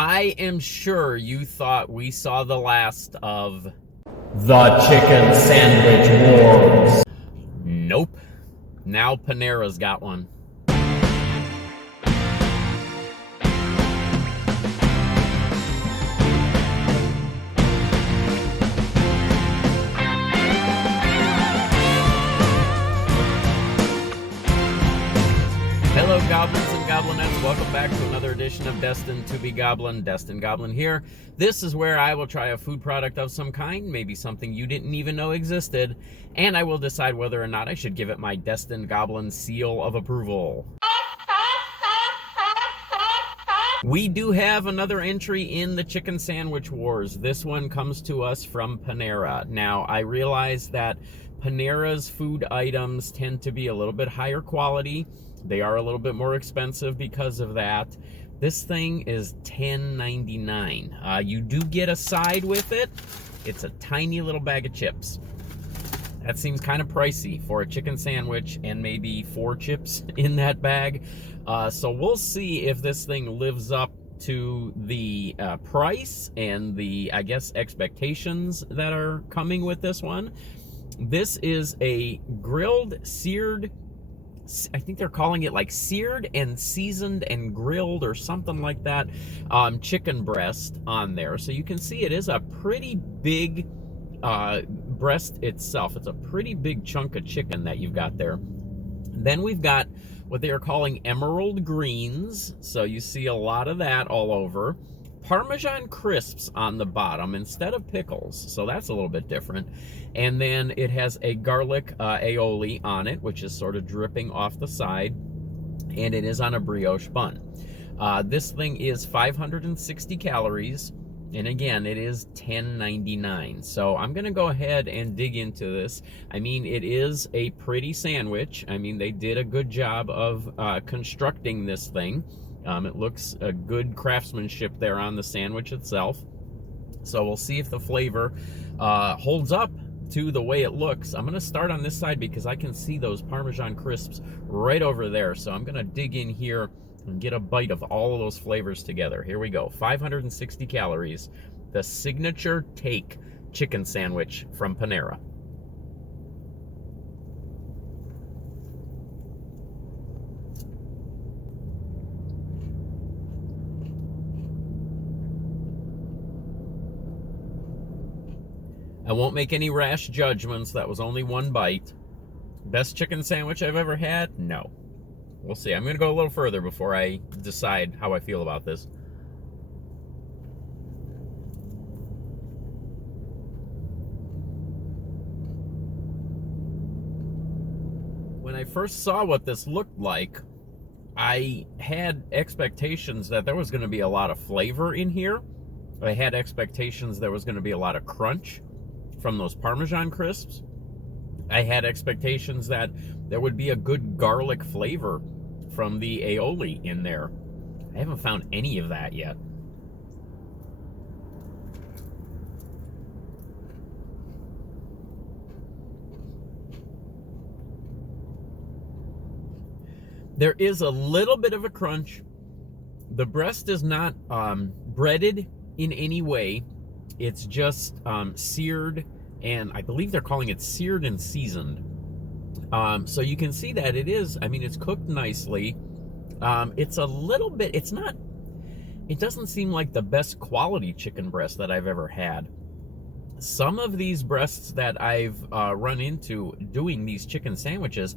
I am sure you thought we saw the last of the Chicken Sandwich Wars. Nope. Now Panera's got one. Hello, goblins and goblinettes. Welcome back to another edition of Destined to be Goblin. Destined Goblin here. This is where I will try a food product of some kind, maybe something you didn't even know existed, and I will decide whether or not I should give it my Destined Goblin seal of approval. We do have another entry in the Chicken Sandwich Wars. This one comes to us from Panera. Now, I realize that Panera's food items tend to be a little bit higher quality. They are a little bit more expensive because of that. This thing is $10.99. You do get a side with it. It's a tiny little bag of chips. That seems kind of pricey for a chicken sandwich and maybe 4 chips in that bag. So we'll see if this thing lives up to the price and the, I guess, expectations that are coming with this one. This is a grilled, seared, I think they're calling it like seared and seasoned and grilled or something like that, chicken breast on there. So you can see it is a pretty big breast itself. It's a pretty big chunk of chicken that you've got there. Then we've got what they are calling emerald greens. So you see a lot of that all over. Parmesan crisps on the bottom instead of pickles, so that's a little bit different. And then it has a garlic aioli on it, which is sort of dripping off the side, and it is on a brioche bun. This thing is 560 calories, and again, it is $10.99. So I'm gonna go ahead and dig into this. I mean, it is a pretty sandwich. I mean, they did a good job of constructing this thing. It looks a good craftsmanship there on the sandwich itself. So we'll see if the flavor holds up to the way it looks. I'm going to start on this side because I can see those Parmesan crisps right over there. So I'm going to dig in here and get a bite of all of those flavors together. Here we go. 560 calories. The signature take chicken sandwich from Panera. I won't make any rash judgments. That was only one bite. Best chicken sandwich I've ever had? No. We'll see. I'm going to go a little further before I decide how I feel about this. When I first saw what this looked like, I had expectations that there was going to be a lot of flavor in here. I had expectations there was going to be a lot of crunch from those Parmesan crisps. I had expectations that there would be a good garlic flavor from the aioli in there. I haven't found any of that yet. There is a little bit of a crunch. The breast is not breaded in any way. It's just seared, and I believe they're calling it seared and seasoned. So you can see that it is, I mean, it's cooked nicely. It's a little bit, it doesn't seem like the best quality chicken breast that I've ever had. Some of these breasts that I've run into doing these chicken sandwiches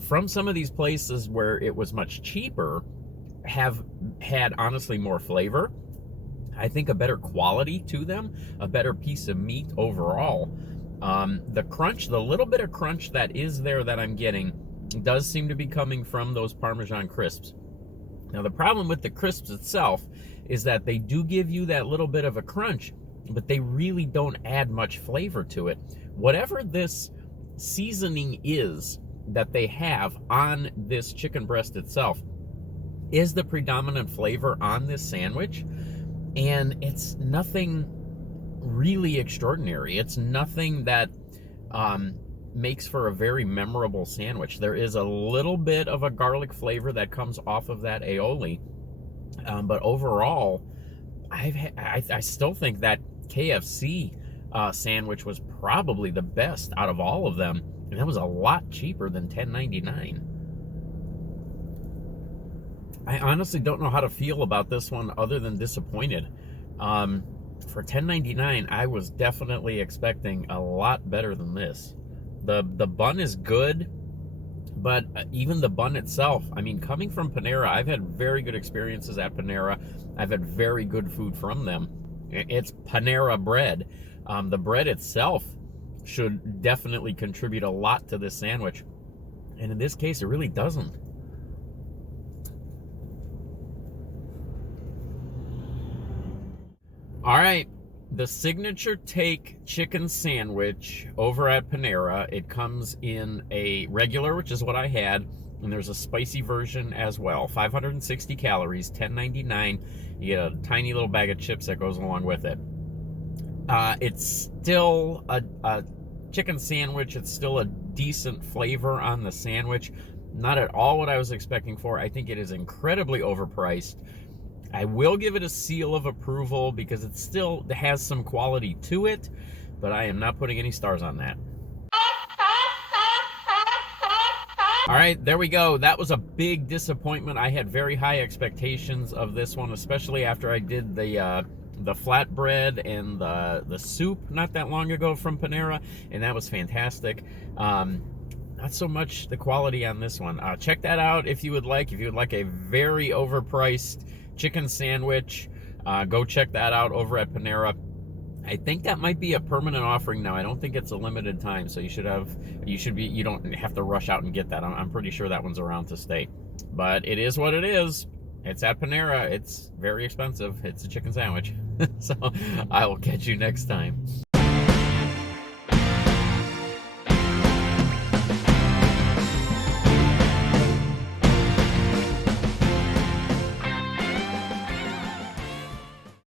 from some of these places where it was much cheaper have had, honestly, more flavor. I think a better quality to them, a better piece of meat overall. The crunch, the little bit of crunch that is there that I'm getting does seem to be coming from those Parmesan crisps. Now, the problem with the crisps itself is that they do give you that little bit of a crunch, but they really don't add much flavor to it. Whatever this seasoning is that they have on this chicken breast itself is the predominant flavor on this sandwich. And it's nothing really extraordinary. It's nothing that makes for a very memorable sandwich. There is a little bit of a garlic flavor that comes off of that aioli, but overall, I still think that KFC sandwich was probably the best out of all of them, and that was a lot cheaper than $10.99. I honestly don't know how to feel about this one other than disappointed. For $10.99, I was definitely expecting a lot better than this. The bun is good, but even the bun itself, I mean, coming from Panera, I've had very good experiences at Panera. I've had very good food from them. It's Panera Bread. The bread itself should definitely contribute a lot to this sandwich. And in this case, it really doesn't. All right, the signature take chicken sandwich over at Panera. It comes in a regular, which is what I had, and there's a spicy version as well. 560 calories, $10.99. You get a tiny little bag of chips that goes along with it. It's still a chicken sandwich. It's still a decent flavor on the sandwich. Not at all what I was expecting for. I think it is incredibly overpriced. I will give it a seal of approval because it still has some quality to it, but I am not putting any stars on that. All right, there we go. That was a big disappointment. I had very high expectations of this one, especially after I did the flatbread and the soup not that long ago from Panera, and that was fantastic. Not so much the quality on this one. Check that out if you would like. If you would like a very overpriced chicken sandwich, go check that out over at Panera. I think that might be a permanent offering now. I don't think it's a limited time, so you don't have to rush out and get that. I'm pretty sure that one's around to stay. But it is what it is. It's at Panera. It's very expensive. It's a chicken sandwich. So I will catch you next time.